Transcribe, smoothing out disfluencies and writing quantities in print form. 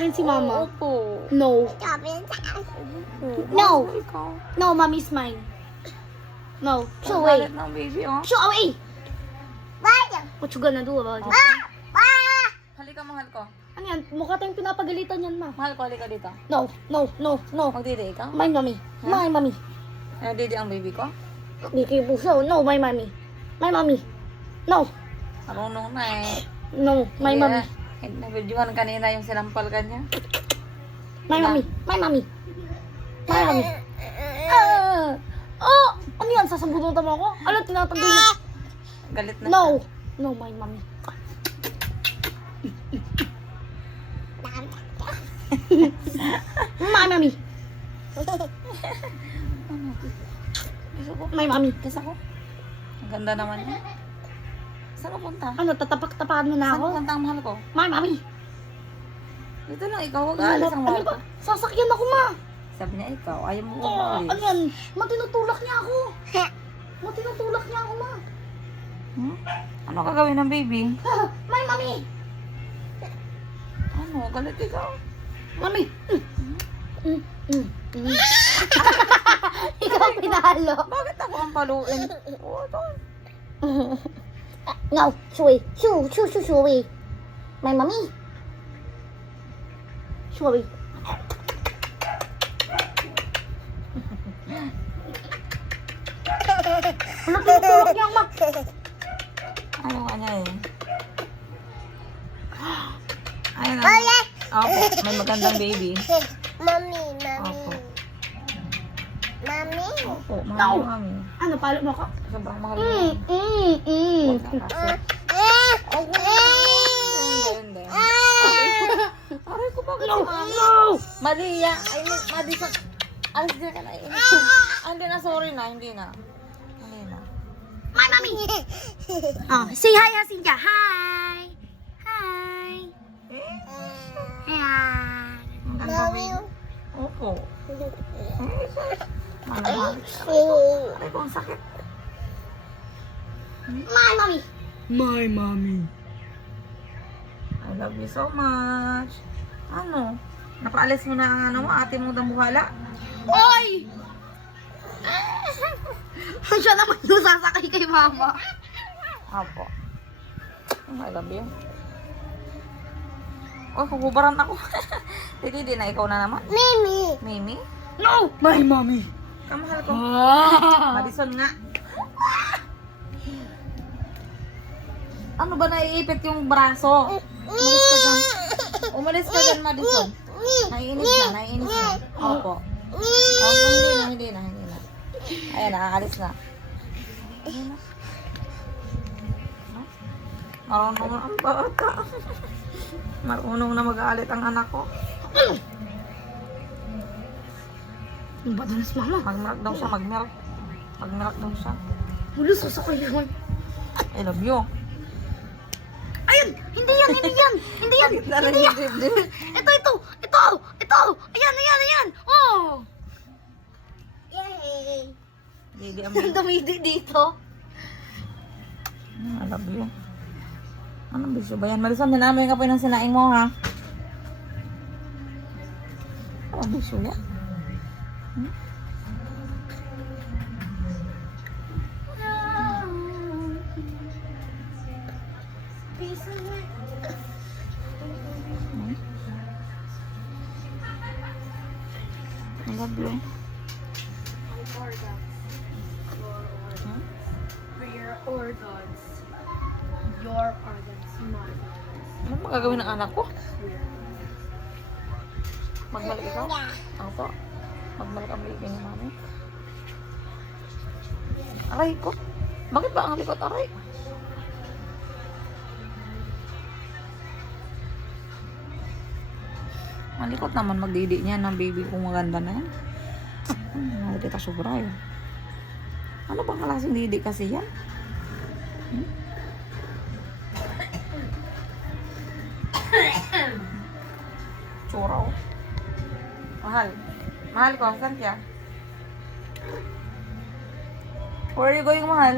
akin si mama. Opo. No. Sabi sa akin. No. Ikaw. No, mommy's mine. No. Show Ang away. galit ng baby, oh. Show away. Bye! What you gonna do about it? Bye! Halika, mahal ko. Ano yan? Mukha tayong pinapagalitan yan, ma. Mahal ko, halika dito. No. No. No. No. Magdidi ikaw? My mommy. My mommy. Nagdidi ang baby ko? Hindi puso. No, my mommy. My mommy. No. Marunong na eh. No, my Hindi mommy. na- Nabidyohan kanina yung sinampal ka niya. My mommy. My mommy. My mommy. Oh! Ano yan? Sasabunutan mo ako? Ano, tinatanggal niya? Galit na No. No, my mommy. My mommy. Gusto ko. My mommy. Kiss ako. Ang ganda naman niya. Saan ka punta? Ano, tatapak-tapakan mo na Saan ako? ka punta ang mahal ko? My mommy. Dito lang ikaw, huwag aalis ang mahal Ano ko. ba? Sasakyan ako, ma. Sabi niya ikaw, ayaw mo Oh, umalis. ano yan? Matinutulak niya ako. Matinutulak niya ako, ma. Hmm? Ano gagawin ng baby? My mommy. Ano, galit ikaw? Mami. Ikaw pinalo. Bakit ako ang paluin? Oo, ito. No, shui. Shui. My mommy. Shui. Ano tinutulak niya, ma? Ano ka niya eh? Ayun na. Ole! Opo, may magandang baby. Mami, Opo. mami. Opo, mahal No. mo kami. Ano, palo mo ako? Sobrang mahal mo. Huwag na kasi. Hindi. Aray ko, bakit No, si mami? no. Maria, I mean, Madison. Alis din ka na eh. Hindi na, sorry na, hindi na. Hindi na. My mommy. Oh, say hi, Jacinta. Hi. Hi. Hi. Ang ganda baby. Opo. Mahal. Aray ko, ang sakit. My mommy. My mommy. I love you so much. Ano? Napaalis mo na ang ano mo, ate mong dambuhala? Oy! Siya naman yung sasakay kay mama. Opo. I love you. Oh, kukubaran ako. Hindi na, ikaw na naman. Mimi. Mimi? No! My mommy. Kamahal ko. Ah. Madison nga. Ano ba naiipit yung braso? Umalis ka dyan. Umalis ka dyan, Madison. Naiinis na. Opo. Oh, hindi na. Ayan, nakakalis na. Ayan na. Marunong na ang bata. Marunong na mag-aalit ang anak ko. Ano ba danas mama? Mag-milk daw siya, mag-milk. Mag-milk daw siya. Wala sasakay naman. I love you. Ayun! Hindi yan! Hindi yan! Ito! Ayan! Oh! Yay. Hindi ang Ang dumidi dito. I love you. Anong bisyo ba yan? Madison, dinamay ka po ng sinaing mo, ha? Anong bisyo yan? I love you. Your organs. Your organs. My organs. Ano magagawin ng anak ko? Magbalik ikaw? Opo. Magbalik ang baby ni mami. Aray ko. Bakit ba ang likot aray? Malikot naman magdidi niya ng baby kung maganda na yan. Mahal kita sobra yun. Ano bang klaseng didi kasi yan? Tsura oh. Mahal. Mahal ko, saan siya? Where are you going, mahal?